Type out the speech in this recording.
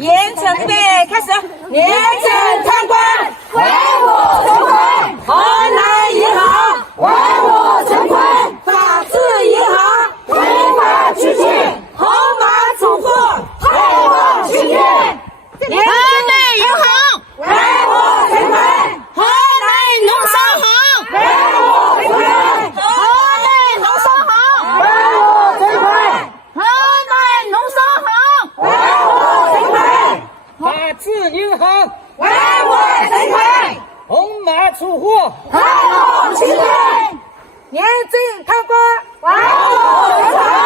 严惩预备开始，廉政贪官为我陈坤，河南银行为我陈坤，法治银行违法取缔，红码储户害我取缔，河南银行为我陈坤，河南农商行为我陈坤，河南农商行为我陈坤，河南农商行为我陈坤，法治银行为我陈坤，红码储户害我取缔，廉政贪官为我陈坤。